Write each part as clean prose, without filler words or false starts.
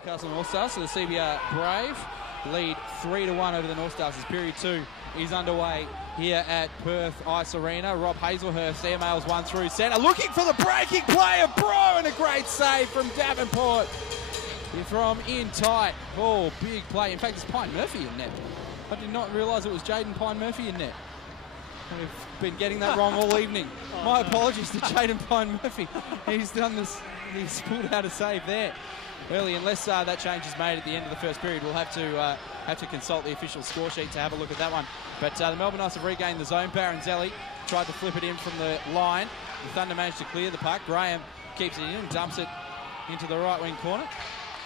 Newcastle North Stars, so the CBR Brave lead 3-1 over the North Stars as period 2 is underway here at Perth Ice Arena. Rob Hazelhurst airmails one through centre, looking for the breaking play of Bro, and a great save from Davenport. You're from in tight. Oh, big play. In fact, it's Pine Murphy in net. I did not realise it was Jaden Pine Murphy in net. We've been getting that wrong all evening. My apologies to Jaden Pine Murphy. He's done this. He's pulled out a save there early. Unless that change is made at the end of the first period, we'll have to consult the official score sheet to have a look at that one. But the Melbourne Ice have regained the zone. Baronzelli tried to flip it in from the line. The Thunder managed to clear the puck. Graham keeps it in and dumps it into the right wing corner.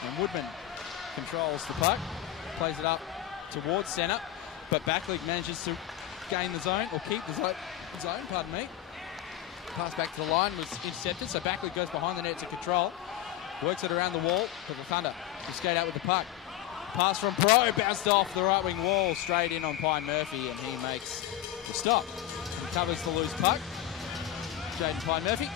And Woodman controls the puck, plays it up towards centre, but Backleague manages to gain the zone, or keep the zone, pardon me. Pass back to the line was intercepted, so Backleague goes behind the net to control. Works it around the wall for the Thunder, who skate out with the puck. Pass from Pro, bounced off the right wing wall, straight in on Pine Murphy, and he makes the stop. He covers the loose puck. Jaden Pine Murphy.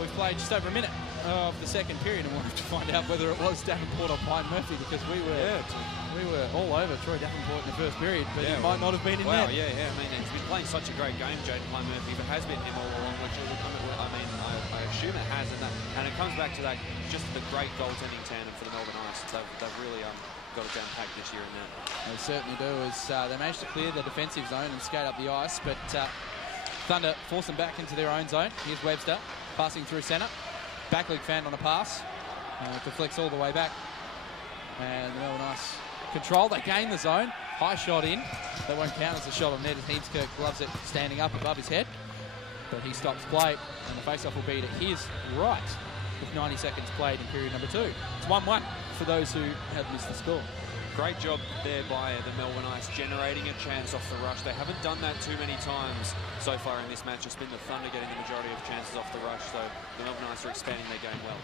We've played just over a minute of the second period, and we'll have to find out whether it was Davenport or Pine Murphy, because we were all over Troy Davenport in the first period, but it might not have been in there. Yeah. I mean, he's been playing such a great game, Jaden Pine Murphy. If it has been him all along, which I assume it has, and it comes back to that, just the great goaltending tandem for the Melbourne Ice. They've really got it down packed this year in there. They certainly do, as they managed to clear the defensive zone and skate up the ice, but Thunder force them back into their own zone. Here's Webster passing through centre. Backleague found on a pass, deflects all the way back, and the Melbourne Ice control. They gain the zone. High shot in. That won't count as a shot on net, as Heemskirk gloves it standing up above his head, but he stops play, and the face-off will be to his right with 90 seconds played in period number 2. It's 1-1 for those who have missed the score. Great job there by the Melbourne Ice, generating a chance off the rush. They haven't done that too many times so far in this match. It's been the Thunder getting the majority of chances off the rush, so the Melbourne Ice are expanding their game well.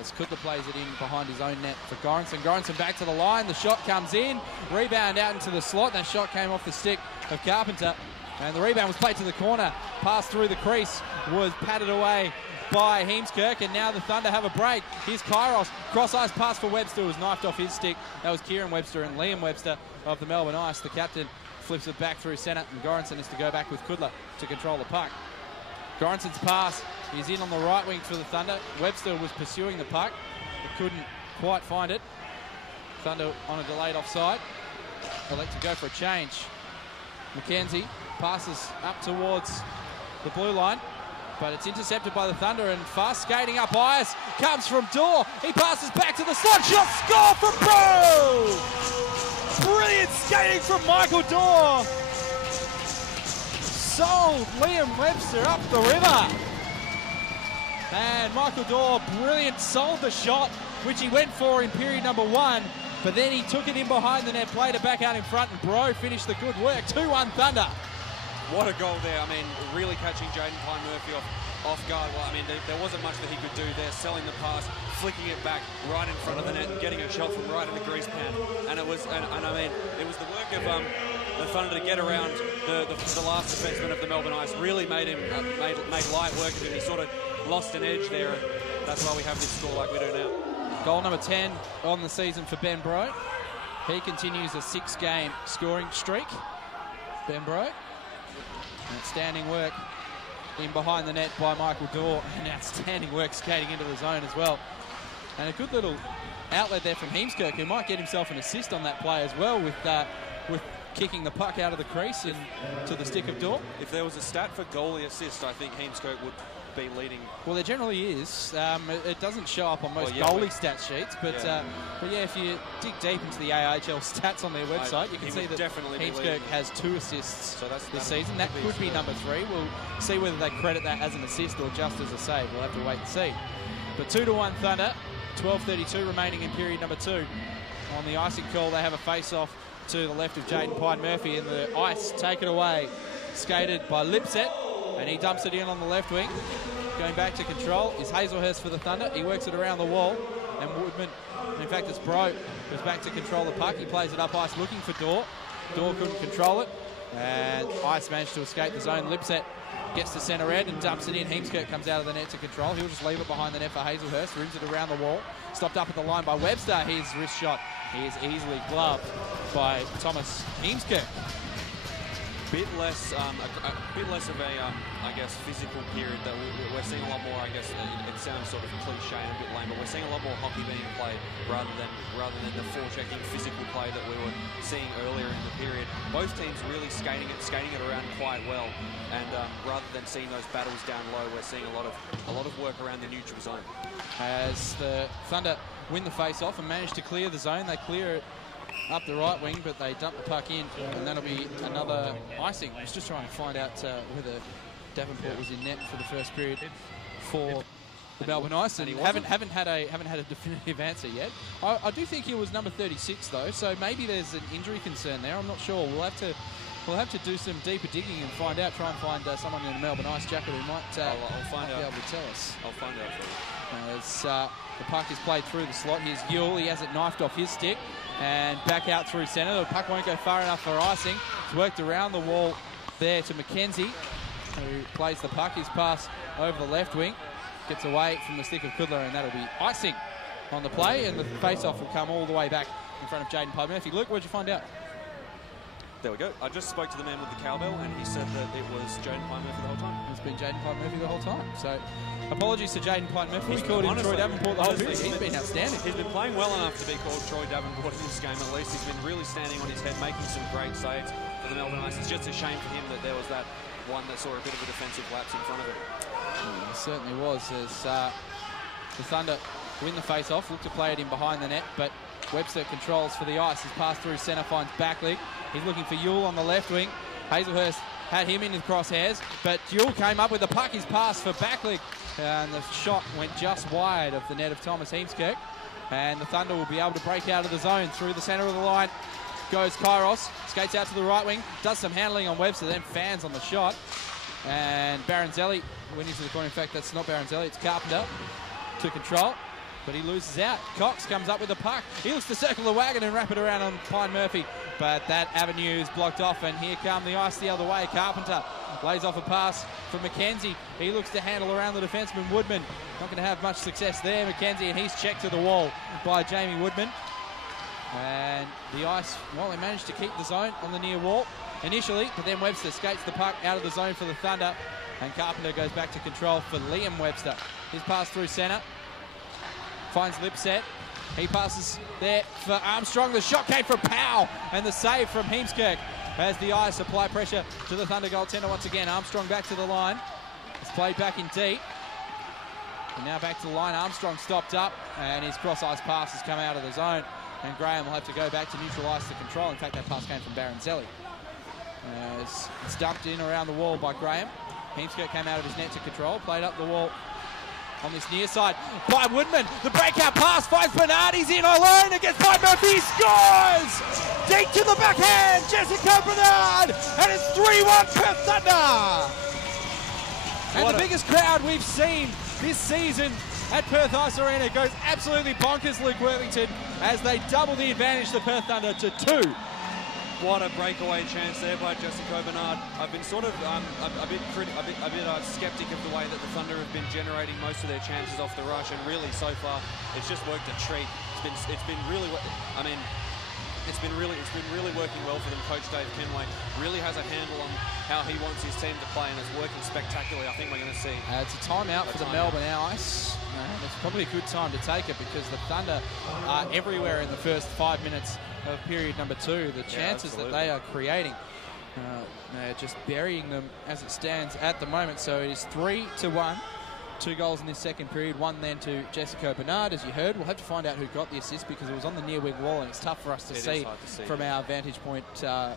As Kudla plays it in behind his own net for Goranson. Goranson back to the line. The shot comes in. Rebound out into the slot. That shot came off the stick of Carpenter, and the rebound was played to the corner. Pass through the crease was patted away by Heemskirk, and now the Thunder have a break. Here's Kairos, cross-ice pass for Webster, was knifed off his stick. That was Kieran Webster, and Liam Webster of the Melbourne Ice, the captain, flips it back through centre, and Goranson is to go back with Kudla to control the puck. Goranson's pass is in on the right wing for the Thunder. Webster was pursuing the puck, but couldn't quite find it. Thunder on a delayed offside. Elect to go for a change. McKenzie passes up towards the blue line, but it's intercepted by the Thunder, and fast skating up ice comes from Dorr. He passes back to the slot. Shot, score from Pro! Brilliant skating from Michael Dorr. Sold Liam Webster up the river. And Michael Dorr, brilliant, sold the shot, which he went for in period number 1, but then he took it in behind the net, played it back out in front, and Bro finished the good work. 2-1 Thunder. What a goal there. I mean, really catching Jaden Pine Murphy off guard. Well, I mean, there wasn't much that he could do there, selling the pass, flicking it back right in front of the net and getting a shot from right in the grease pan. And it was, and I mean, it was the work of the Thunder to get around the last defenseman of the Melbourne Ice. Really made him, made light work of him. He sort of lost an edge there, and that's why we have this score like we do now. Goal number 10 on the season for Ben Bro. He continues a 6-game scoring streak. Ben Bro. Outstanding work in behind the net by Michael Dorr, and outstanding work skating into the zone as well. And a good little outlet there from Heemskirk, who might get himself an assist on that play as well, with kicking the puck out of the crease into the stick of Dorr. If there was a stat for goalie assist, I think Heemskirk would be leading. Well, there generally is. It doesn't show up on most goalie stat sheets, but yeah, if you dig deep into the AHL stats on their website, you can see that Heemskirk has 2 assists this season. That could be number 3. We'll see whether they credit that as an assist or just as a save. We'll have to wait and see. But 2-1 Thunder, 12:32 remaining in period number 2. On the icing call, they have a face-off to the left of Jaden Pine Murphy, and the Ice take it away. Skated by Lipset, and he dumps it in on the left wing. Going back to control is Hazelhurst for the Thunder. He works it around the wall, and Woodman, in fact it's Bro, goes back to control the puck. He plays it up ice looking for Dorr. Dorr couldn't control it, and Ice managed to escape the zone. Lipset Gets to centre end and dumps it in. Heemskirk comes out of the net to control. He'll just leave it behind the net for Hazelhurst. Rims it around the wall. Stopped up at the line by Webster. His wrist shot is easily gloved by Thomas Heemskirk. Bit less of a, I guess, physical period that we're seeing a lot more. I guess it sounds sort of cliche and a bit lame, but we're seeing a lot more hockey being played rather than the forechecking physical play that we were seeing earlier in the period. Both teams really skating it around quite well, and rather than seeing those battles down low, we're seeing a lot of work around the neutral zone. As the Thunder win the face-off and manage to clear the zone, they clear it up the right wing, but they dump the puck in, and that'll be another icing. I was just trying to find out whether Davenport was in net for the first period for the Melbourne Ice, and haven't had a definitive answer yet. I do think he was number 36 though, so maybe there's an injury concern there. I'm not sure. We'll have to do some deeper digging and find out. Try and find someone in the Melbourne Ice jacket who might be able to tell us. I'll find out for you. As the puck is played through the slot, here's Yule. He has it knifed off his stick and back out through centre. The puck won't go far enough for icing. It's worked around the wall there to McKenzie, who plays the puck. His pass over the left wing gets away from the stick of Kudler, and that'll be icing on the play, and the face-off will come all the way back in front of Jaden Pye Murphy. Luke, what'd you find out? There we go. I just spoke to the man with the cowbell, and he said that it was Jaden Pye Murphy the whole time. It's been Jaden Pye Murphy the whole time. So, apologies to Jaden Pye Murphy. We called him Troy Davenport the whole period. He's been outstanding. He's been playing well enough to be called Troy Davenport in this game, at least. He's been really standing on his head, making some great saves for the Melbourne Ice. It's just a shame for him that there was that one that saw a bit of a defensive lapse in front of him. It certainly was, as the Thunder win the face-off, look to play it in behind the net, but Webster controls for the Ice. His pass through centre finds Backlig. He's looking for Yule on the left wing. Hazelhurst had him in his crosshairs, but Yule came up with the puck. His pass for Backlig, and the shot went just wide of the net of Thomas Heemskirk, and the Thunder will be able to break out of the zone through the centre of the line. Goes Kairos, skates out to the right wing, does some handling on Webster, then fans on the shot, and Baronzelli went into the corner. In fact, that's not Baronzelli, it's Carpenter to control, but he loses out. Cox comes up with the puck. He looks to circle the wagon and wrap it around on Pine Murphy, but that avenue is blocked off, and here come the Ice the other way. Carpenter lays off a pass from McKenzie. He looks to handle around the defenseman Woodman. Not going to have much success there, McKenzie, and he's checked to the wall by Jamie Woodman. And the Ice, well, they managed to keep the zone on the near wall initially, but then Webster skates the puck out of the zone for the Thunder, and Carpenter goes back to control for Liam Webster. His pass through centre finds Lipset. He passes there for Armstrong. The shot came from Powell, and the save from Heemskirk as the Ice apply pressure to the Thunder goaltender once again. Armstrong back to the line. It's played back in deep. And now back to the line. Armstrong stopped up, and his cross-ice pass has come out of the zone, and Graham will have to go back to neutral ice to control. In fact, that pass came from Baronzelli. It's dumped in around the wall by Graham. Heemskirk came out of his net to control, played up the wall on this near side by Woodman. The breakout pass finds Bernard. He's in alone against Pye Murphy. He scores! Deep to the backhand, Jessica Bernard, and it's 3-1 Perth Thunder. And the biggest crowd we've seen this season at Perth Ice Arena goes absolutely bonkers, Luke Worthington, as they double the advantage to Perth Thunder to 2. What a breakaway chance there by Jessica Bernard. I've been sort of a bit sceptic of the way that the Thunder have been generating most of their chances off the rush, and really so far it's just worked a treat. It's been really, I mean, it's been really working well for them. Coach Dave Kenway really has a handle on how he wants his team to play, and it's working spectacularly. I think we're going to see. It's a timeout for the Melbourne Ice. It's probably a good time to take it, because the Thunder are everywhere in the first 5 minutes of period number 2. The chances that they are creating, they're just burying them as it stands at the moment. So it is 3-1. 2 goals in this second period, 1 then to Jessica Bernard, as you heard. We'll have to find out who got the assist, because it was on the near wing wall, and it's tough for us to see from our vantage point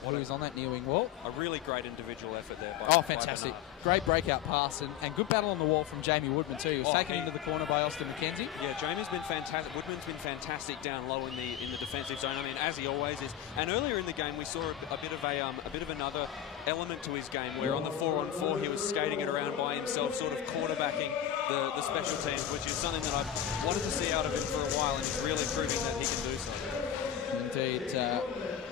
who is on that near wing wall. A really great individual effort there by fantastic. Bernard. Great breakout pass, and good battle on the wall from Jamie Woodman too. He was taken into the corner by Austin McKenzie. Yeah, Jamie's been fantastic. Woodman's been fantastic down low in the defensive zone. I mean, as he always is. And earlier in the game, we saw a bit of another element to his game, where on the 4-on-4 he was skating it around by himself, sort of quarterbacking the special teams, which is something that I've wanted to see out of him for a while, and he's really proving that he can do so. Indeed,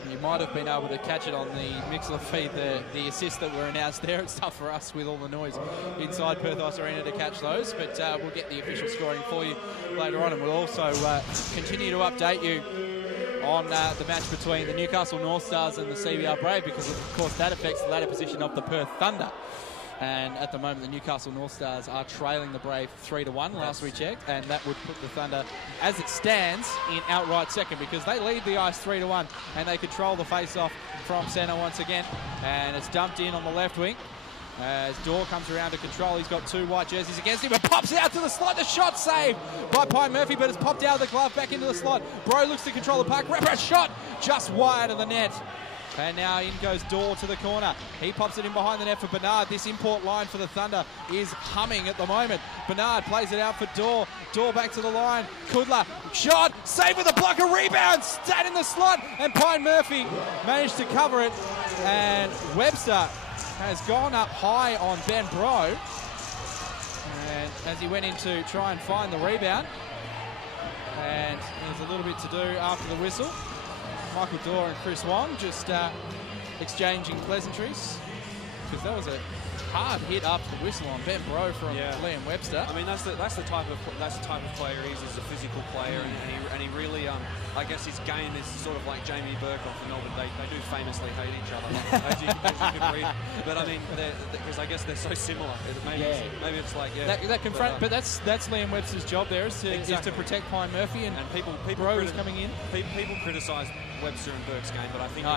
you might have been able to catch it on the Mixler feed, the assists that were announced there. It's tough for us with all the noise inside Perth Ice Arena to catch those, but we'll get the official scoring for you later on, and we'll also continue to update you on the match between the Newcastle North Stars and the CBR Brave, because of course that affects the ladder position of the Perth Thunder. And at the moment, the Newcastle North Stars are trailing the Brave 3-1 last we checked, and that would put the Thunder, as it stands, in outright second, because they lead the ice 3-1, and they control the face-off from centre once again. And it's dumped in on the left wing as Dorr comes around to control. He's got two white jerseys against him, and pops out to the slot. The shot saved by Pine Murphy, but it's popped out of the glove back into the slot. Bro looks to control the puck. Rapper shot just wide of the net. And now in goes Dorr to the corner. He pops it in behind the net for Bernard. This import line for the Thunder is humming at the moment. Bernard plays it out for Dorr. Dorr back to the line. Kudla, shot, save with a block, a rebound, stat in the slot, and Pine Murphy managed to cover it. And Webster has gone up high on Ben Bro. And as he went in to try and find the rebound. And there's a little bit to do after the whistle. Michael Dorr and Chris Wong just exchanging pleasantries, because that was a hard hit after the whistle on Ben Bro from Liam Webster. I mean, that's the type of player he is. He's a physical player, and he really I guess his game is sort of like Jamie Burkoff and Melbourne. They do famously hate each other, as you can read. But I mean, because I guess they're so similar. Maybe it's like that confront. But that's Liam Webster's job there, is to protect Pine Murphy, and people Bro is coming in. People criticise Webster and Burke's game, but I think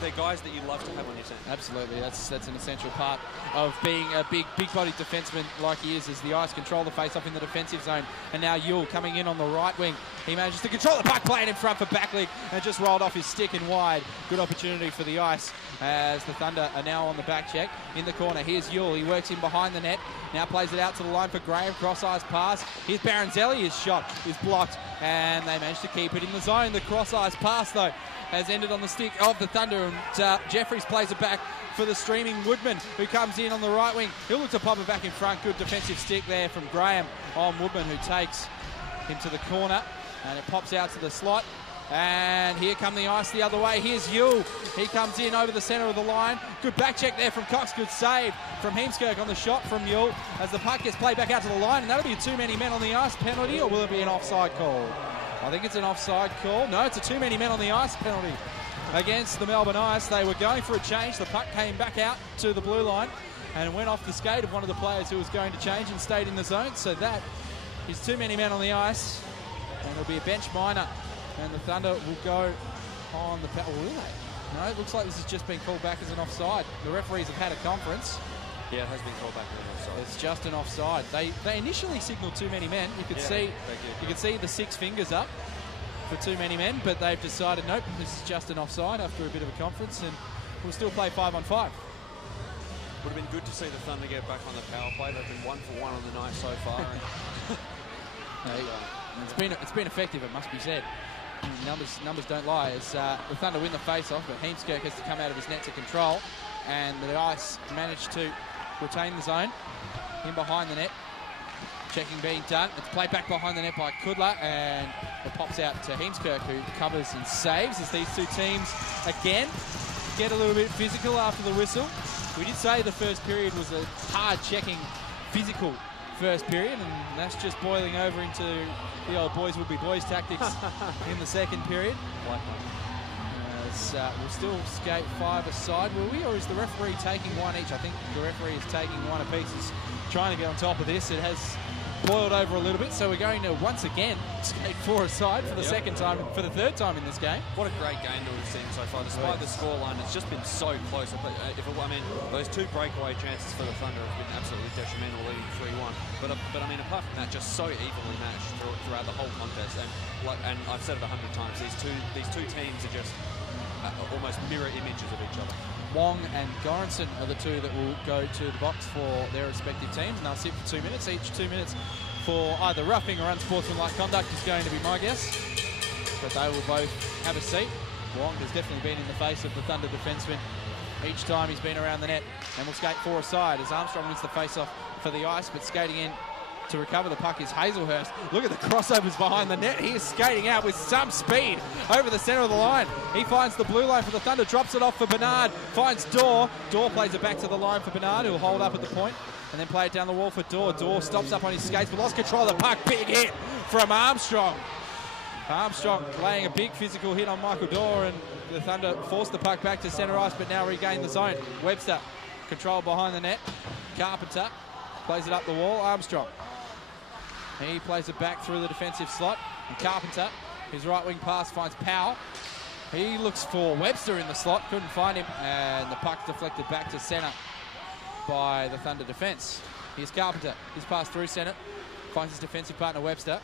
they're guys that you love to have on your team. Absolutely, that's an essential part of being a big-bodied defenseman like he is the ice control the face-off in the defensive zone. And now Yule coming in on the right wing. He manages to control the puck, playing in front for Backlick, and just rolled off his stick and wide. Good opportunity for the ice as the Thunder are now on the back check. In the corner, here's Yule. He works in behind the net. Now plays it out to the line for Graham. Cross-ice pass. Here's Baranzelli. His shot is blocked, and they managed to keep it in the zone. The cross-ice pass, though, has ended on the stick of the Thunder, and Jeffries plays it back for the streaming Woodman, who comes in on the right wing. He'll look to pop it back in front. Good defensive stick there from Graham on Woodman, who takes him to the corner, and it pops out to the slot. And here come the ice the other way. Here's Yule. He comes in over the centre of the line. Good back check there from Cox. Good save from Heemskerk on the shot from Yule as the puck gets played back out to the line. And that'll be a too many men on the ice penalty, or will it be an offside call? I think it's an offside call. No, it's a too many men on the ice penalty against the Melbourne Ice. They were going for a change. The puck came back out to the blue line and went off the skate of one of the players who was going to change and stayed in the zone. So that is too many men on the ice, and it'll be a bench minor. And the Thunder will go on the... Will they? No, it looks like this has just been called back as an offside. The referees have had a conference. Yeah, it has been called back as an offside. It's just an offside. They initially signalled too many men. You could see the 6 fingers up for too many men, but they've decided, nope, this is just an offside after a bit of a conference, and we'll still play 5-on-5. Would have been good to see the Thunder get back on the power play. They've been 1 for 1 on the night so far. It's been effective, it must be said. Numbers don't lie. As the Thunder win the face-off, but Heemskerk has to come out of his net to control, and the Ice managed to retain the zone in behind the net. Checking being done. It's played back behind the net by Kudla, and it pops out to Heemskerk, who covers and saves as these two teams again get a little bit physical after the whistle. We did say the first period was a hard-checking, physical first period, and that's just boiling over into the old boys will be boys tactics in the second period. We'll still skate 5 aside, will we? Or is the referee taking one each? I think the referee is taking one apiece. He's trying to get on top of this. It has boiled over a little bit, so we're going to once again skate 4 aside for the for the third time in this game. What a great game that we've seen so far. Despite the scoreline, it's just been so close. Those 2 breakaway chances for the Thunder have been absolutely detrimental, leading 3-1. But I mean, apart from that, just so evenly matched throughout the whole contest. And I've said it 100 times. These two teams are just almost mirror images of each other. Wong and Goranson are the 2 that will go to the box for their respective teams, and they'll sit for 2 minutes. Each 2 minutes for either roughing or unsportsmanlike conduct is going to be my guess. But they will both have a seat. Wong has definitely been in the face of the Thunder defenseman each time he's been around the net, and will skate 4 aside as Armstrong wins the face-off for the Ice, but skating in to recover the puck is Hazelhurst. Look at the crossovers behind the net. He is skating out with some speed over the centre of the line. He finds the blue line for the Thunder, drops it off for Bernard, finds Dorr. Dorr plays it back to the line for Bernard, who will hold up at the point and then play it down the wall for Dorr. Dorr stops up on his skates but lost control of the puck. Big hit from Armstrong. Armstrong laying a big physical hit on Michael Dorr, and the Thunder forced the puck back to centre ice but now regain the zone. Webster, control behind the net. Carpenter plays it up the wall. Armstrong. He plays it back through the defensive slot. And Carpenter, his right wing pass finds Powell. He looks for Webster in the slot, couldn't find him, and the puck deflected back to centre by the Thunder defence. Here's Carpenter. His pass through centre, finds his defensive partner Webster.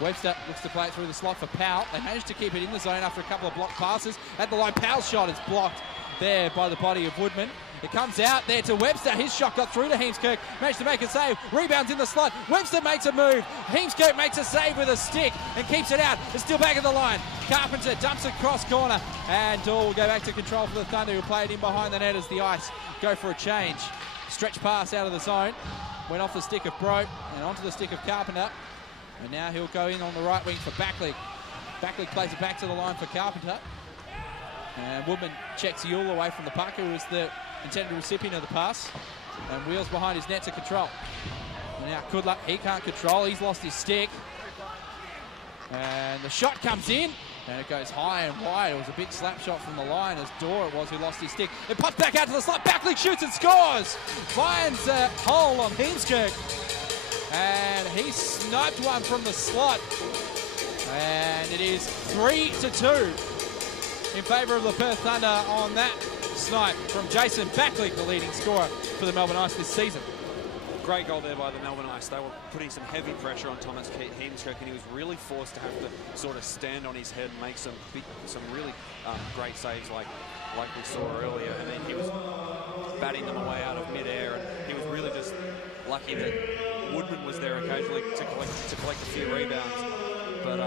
Webster looks to play it through the slot for Powell. They managed to keep it in the zone after a couple of blocked passes. At the line, Powell's shot is blocked there by the body of Woodman. It comes out there to Webster. His shot got through to Heemskirk. Managed to make a save. Rebounds in the slot. Webster makes a move. Heemskirk makes a save with a stick and keeps it out. It's still back at the line. Carpenter dumps it cross corner. And Dorr will go back to control for the Thunder, who play it in behind the net as the Ice go for a change. Stretch pass out of the zone. Went off the stick of Broke and onto the stick of Carpenter. And now he'll go in on the right wing for Backlig. Backlig plays it back to the line for Carpenter. And Woodman checks Yule away from the puck, who is the intended recipient of the pass, and wheels behind his net to control. And now Kudla, he can't control, he's lost his stick. And the shot comes in, and it goes high and wide. It was a big slap shot from the line as Dorr it was who lost his stick. It pops back out to the slot, Backlig shoots and scores! Finds a hole on Heemskirk, and he sniped one from the slot. And it is 3-2 in favour of the Perth Thunder on that snipe from Jason Backlig, the leading scorer for the Melbourne Ice this season. Great goal there by the Melbourne Ice. They were putting some heavy pressure on Thomas Heemskirk, and he was really forced to have to sort of stand on his head and make some really great saves like we saw earlier. And then he was batting them away out of mid-air, and he was really just lucky that Woodman was there occasionally to collect a few rebounds. But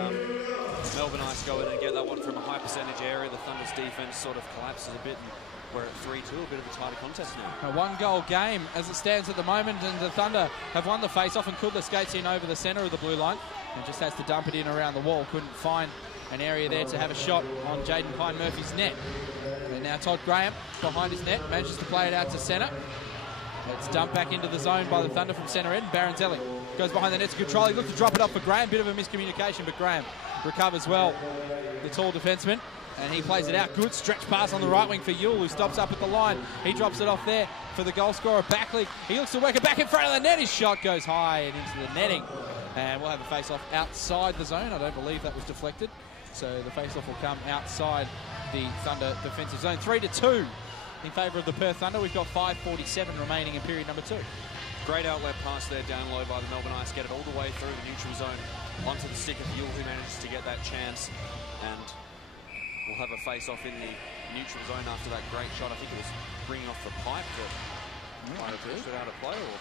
Melbourne Ice go in and get that one from a high percentage area. The Thunder's defense sort of collapses a bit, and we're at 3-2, a bit of a tighter contest now. A one-goal game as it stands at the moment, and the Thunder have won the face-off, and Kudla skates in over the centre of the blue line and just has to dump it in around the wall. Couldn't find an area there to have a shot on Jaden Pine-Murphy's net. And now Todd Graham behind his net manages to play it out to centre. It's dumped back into the zone by the Thunder from centre end. Baronzelli goes behind the net to control. He looked to drop it off for Graham. Bit of a miscommunication, but Graham recovers well, the tall defenseman, and he plays it out. Good stretch pass on the right wing for Yule, who stops up at the line. He drops it off there for the goal scorer, Backlig. He looks to work it back in front of the net. His shot goes high and into the netting, and we'll have a face-off outside the zone. I don't believe that was deflected, so the face-off will come outside the Thunder defensive zone. 3-2 in favour of the Perth Thunder. We've got 5:47 remaining in period number 2. Great outlet pass there down low by the Melbourne Ice. Get it all the way through the neutral zone onto the stick of Yule, who manages to get that chance. And we'll have a face-off in the neutral zone after that great shot. I think it was bringing off the pipe that might have pushed it out of play. Or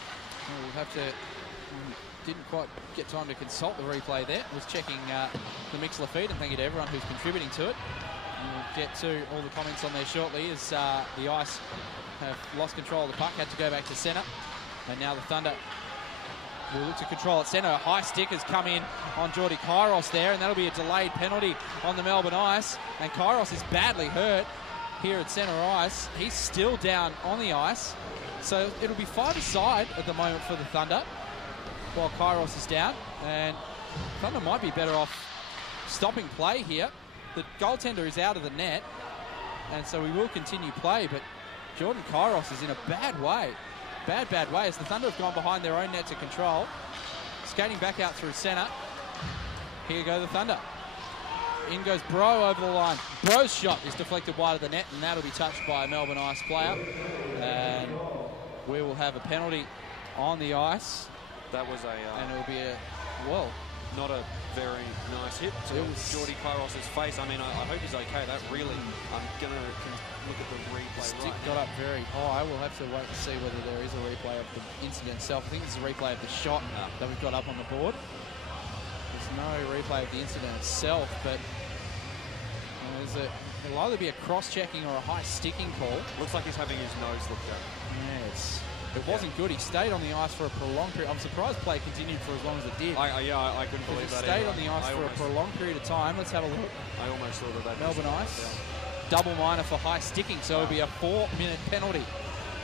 we'll have to... Didn't quite get time to consult the replay there. Was checking the Mixler feed, and thank you to everyone who's contributing to it. And we'll get to all the comments on there shortly as the Ice have lost control of the puck, had to go back to centre. And now the Thunder will look to control at centre. A high stick has come in on Jordy Kairos there, and that'll be a delayed penalty on the Melbourne Ice. And Kairos is badly hurt here at centre ice. He's still down on the ice. So it'll be 5-a-side at the moment for the Thunder while Kairos is down. And Thunder might be better off stopping play here. The goaltender is out of the net, and so we will continue play, but Jordan Kairos is in a bad way. Bad way as the Thunder have gone behind their own net to control. Skating back out through centre. Here go the Thunder. In goes Bro over the line. Bro's shot is deflected wide of the net, and that'll be touched by a Melbourne Ice player. And we will have a penalty on the ice. that was a... and it'll be a, well... Not a very nice hit to Jordy Kairos' face. I mean, I hope he's okay. That really, I'm going to look at the replay Stick right got now. up very high. We'll have to wait and see whether there is a replay of the incident itself. I think this is a replay of the shot that we've got up on the board. There's no replay of the incident itself, but it'll either be a cross-checking or a high sticking call. Looks like he's having his nose looked at. Yeah, it's It wasn't good. He stayed on the ice for a prolonged period. I'm surprised play continued for as long as it did. I couldn't believe that. Stayed on the ice for a prolonged period of time. Let's have a look. I almost thought that. Melbourne Ice. Double minor for high sticking, so it'll be a 4-minute penalty.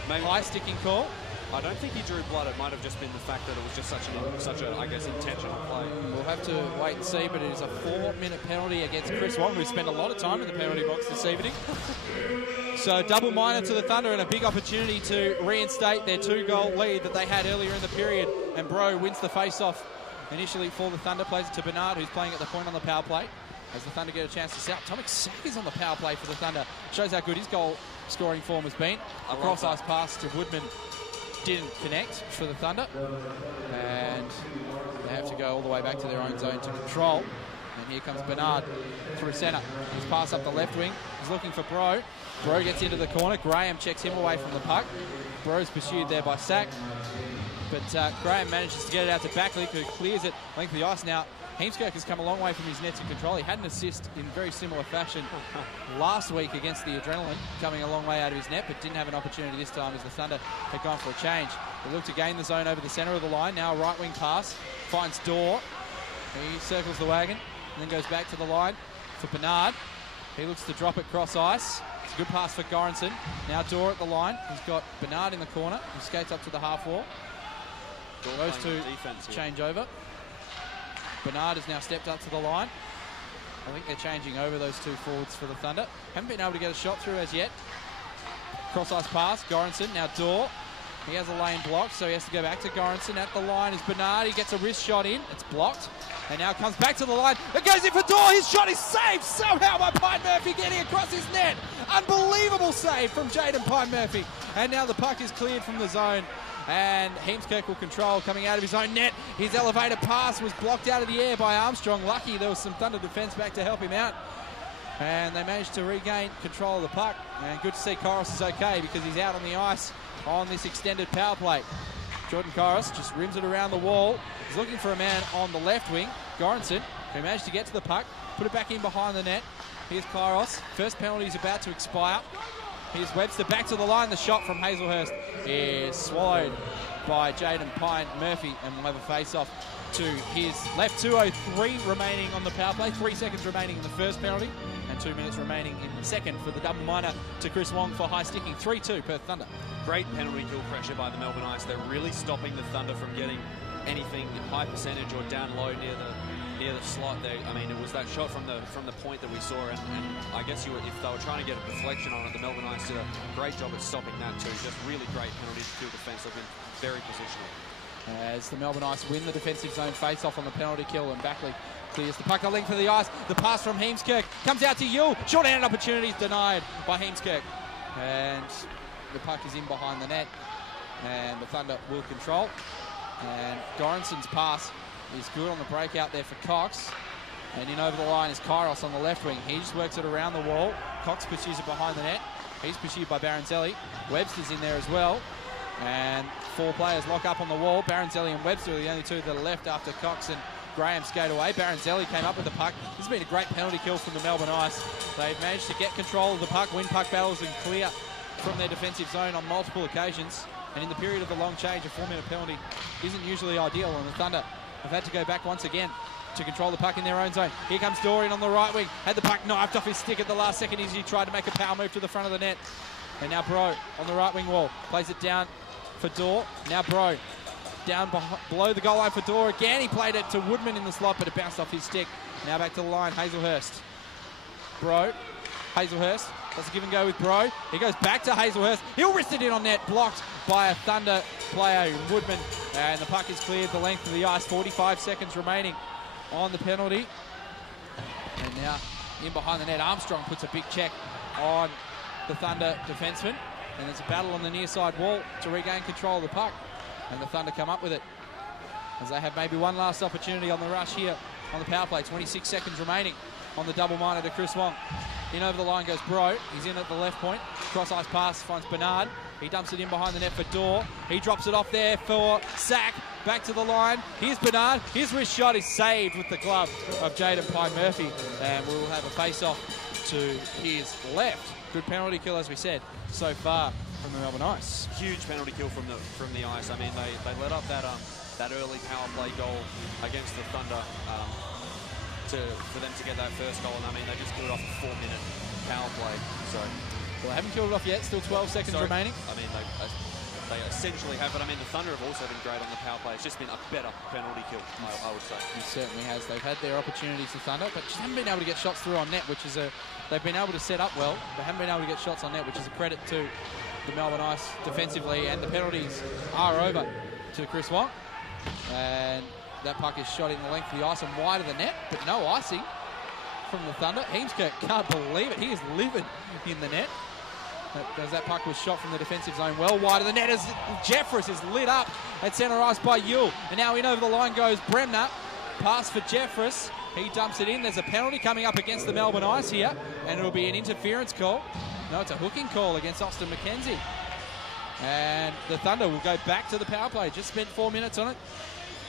Maybe high sticking call. I don't think he drew blood. It might have just been the fact that it was just such a I guess, intentional play. We'll have to wait and see, but it is a 4-minute penalty against Chris Wong, who spent a lot of time in the penalty box this evening. So double minor to the Thunder and a big opportunity to reinstate their 2-goal lead that they had earlier in the period. And Bro wins the face-off initially for the Thunder, plays it to Bernard, who's playing at the point on the power play. As the Thunder get a chance to set up, Tomic Sack is on the power play for the Thunder. Shows how good his goal-scoring form has been. A cross-ice pass to Woodman didn't connect for the Thunder. And they have to go all the way back to their own zone to control. And here comes Bernard through centre. His pass up the left wing. He's looking for Bro. Bro gets into the corner. Graham checks him away from the puck. Bro's pursued there by Sack. But Graham manages to get it out to Backley, who clears it length of the ice. Now, Heemskerk has come a long way from his net to control. He had an assist in very similar fashion last week against the Adrenaline, coming a long way out of his net, but didn't have an opportunity this time as the Thunder had gone for a change. They look to gain the zone over the centre of the line. Now a right wing pass, finds Dorr. He circles the wagon and then goes back to the line for Bernard. He looks to drop it cross ice. It's a good pass for Goranson. Now Dorr at the line. He's got Bernard in the corner. He skates up to the half wall. Those two change over. Bernard has now stepped up to the line. I think they're changing over those two forwards for the Thunder. Haven't been able to get a shot through as yet. Cross-ice pass, Goranson, now Dorr. He has a lane blocked, so he has to go back to Goranson. At the line is Bernard. He gets a wrist shot in. It's blocked. And now comes back to the line. It goes in for Dorr. His shot is saved somehow by Pine Murphy getting across his net. Unbelievable save from Jaden Pine Murphy. And now the puck is cleared from the zone. And Heemskerk will control coming out of his own net. His elevated pass was blocked out of the air by Armstrong. Lucky there was some Thunder defence back to help him out. And they managed to regain control of the puck. And good to see Kairos is okay because he's out on the ice on this extended power play. Jordan Kairos just rims it around the wall. He's looking for a man on the left wing, Goranson, who managed to get to the puck, put it back in behind the net. Here's Kairos. First penalty is about to expire. Here's Webster back to the line. The shot from Hazelhurst is swallowed by Jaden Pine Murphy, and we'll have a face-off to his left. 2:03 remaining on the power play. 3 seconds remaining in the first penalty, and 2 minutes remaining in the second for the double minor to Chris Wong for high sticking. 3-2 Perth Thunder. Great penalty kill pressure by the Melbourne Ice. They're really stopping the Thunder from getting anything high percentage or down low near the slot. I mean, it was that shot from the point that we saw, and I guess if they were trying to get a deflection on it, the Melbourne Ice did a great job at stopping that too. Just really great penalty kill defence. They've been very positional. As the Melbourne Ice win the defensive zone face-off on the penalty kill, and Backley clears the puck, the length of the ice. The pass from Heemskerk comes out to Yule. Short-handed opportunity denied by Heemskerk, and the puck is in behind the net, and the Thunder will control. And Goranson's pass is good on the breakout there for Cox. And in over the line is Kairos on the left wing. He just works it around the wall. Cox pursues it behind the net. He's pursued by Baranzelli. Webster's in there as well. And 4 players lock up on the wall. Baranzelli and Webster are the only 2 that are left after Cox and Graham skate away. Baranzelli came up with the puck. This has been a great penalty kill from the Melbourne Ice. They've managed to get control of the puck, win puck battles and clear from their defensive zone on multiple occasions. And in the period of the long change, a 4-minute penalty isn't usually ideal, and the Thunder have had to go back once again to control the puck in their own zone. Here comes Dorian on the right wing. Had the puck knifed off his stick at the last second as he tried to make a power move to the front of the net. And now Bro on the right wing wall. Plays it down for Dorr. Now Bro down below the goal line for Dorr again. He played it to Woodman in the slot, but it bounced off his stick. Now back to the line, Hazelhurst. Bro, Hazelhurst. Does a give and go with Bro. He goes back to Hazelhurst. He'll wrist it in on net, blocked by a Thunder player, Woodman. And the puck is cleared the length of the ice. 45 seconds remaining on the penalty. And now in behind the net, Armstrong puts a big check on the Thunder defenseman. And there's a battle on the near side wall to regain control of the puck. And the Thunder come up with it, as they have maybe one last opportunity on the rush here on the power play. 26 seconds remaining on the double minor to Chris Wong. In over the line goes Bro. He's in at the left point. Cross-ice pass finds Bernard. He dumps it in behind the net for Dorr. He drops it off there for Sack. Back to the line. Here's Bernard. His wrist shot is saved with the glove of Jaden Pine Murphy. And we will have a face-off to his left. Good penalty kill, as we said, so far from the Melbourne Ice. Huge penalty kill from the Ice. I mean, they let up that early power play goal against the Thunder for them to get that first goal, and I mean they just killed off a 4-minute power play. So well, they haven't killed it off yet. Still 12 seconds remaining. I mean they essentially have, but I mean the Thunder have also been great on the power play. It's just been a better penalty kill, I would say. It certainly has. They've had their opportunities, the Thunder, but just haven't been able to get shots through on net, which is they've been able to set up well, but haven't been able to get shots on net, which is a credit to the Melbourne Ice defensively. And the penalties are over to Chris Wong, and that puck is shot in the length of the ice and wide of the net, but no icing from the Thunder. Heemskirk can't believe it. He is livid in the net. As that puck was shot from the defensive zone well wide of the net, as Jeffress is lit up at centre ice by Yule. And now in over the line goes Bremner. Pass for Jeffress. He dumps it in. There's a penalty coming up against the Melbourne Ice here, and it'll be an interference call. No, it's a hooking call against Austin McKenzie. And the Thunder will go back to the power play. Just spent 4 minutes on it.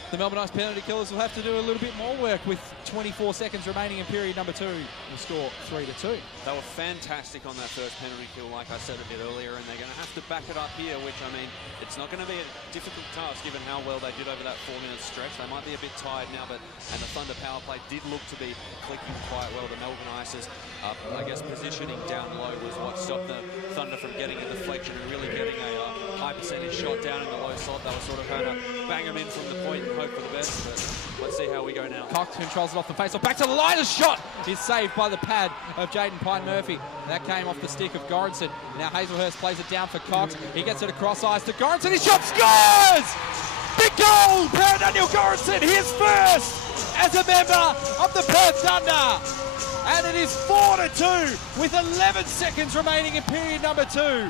The Melbourne Ice penalty killers will have to do a little bit more work with 24 seconds remaining in period number 2. The score 3-2. They were fantastic on that first penalty kill, like I said a bit earlier, and they're going to have to back it up here, which, I mean, it's not going to be a difficult task given how well they did over that 4-minute stretch. They might be a bit tired now, and the Thunder power play did look to be clicking quite well. The Melbourne Ice's, I guess, positioning down low was what stopped the Thunder from getting a deflection and really getting a high percentage shot down in the low slot. They were sort of trying to bang them in from the point and hope for the best, but let's see how we go now. Cox controls it off the face-off. Back to the line. A shot is saved by the pad of Jaden Pine-Murphy. That came off the stick of Goranson. Now Hazelhurst plays it down for Cox. He gets it across ice to Goranson. His shot scores! Big goal! Daniel Goranson, his first as a member of the Perth Thunder. And it is 4-2 with 11 seconds remaining in period number 2.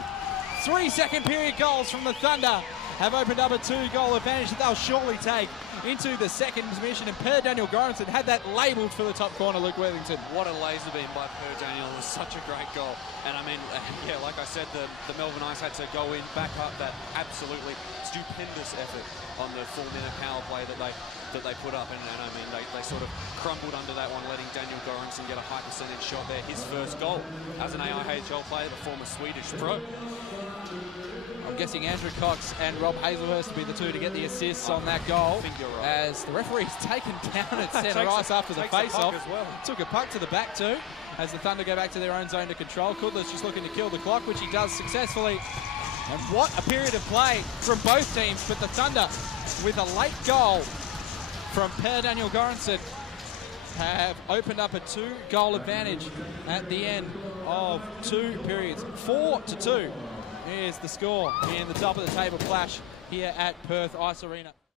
3 second period goals from the Thunder have opened up a 2-goal advantage that they'll shortly take into the second intermission. And Per Daniel Goranson had that labelled for the top corner, Luke Worthington. What a laser beam by Per Daniel. It was such a great goal. And I mean, yeah, like I said, the Melbourne Ice had to go in, back up that absolutely stupendous effort on the 4-minute power play that they put up. And I mean, they sort of crumbled under that one, letting Daniel Goranson get a high percentage shot there. His first goal as an AIHL player, the former Swedish pro. I'm guessing Andrew Cox and Rob Hazelhurst will be the two to get the assists on that goal. I think you're right. As the referee's taken down at centre ice after the face-off. Well. Took a puck to the back too, as the Thunder go back to their own zone to control. Kudler's just looking to kill the clock, which he does successfully. And what a period of play from both teams, but the Thunder, with a late goal from Per Daniel Goranson, have opened up a 2-goal advantage at the end of 2 periods. 4-2 is the score in the top of the table clash here at Perth Ice Arena.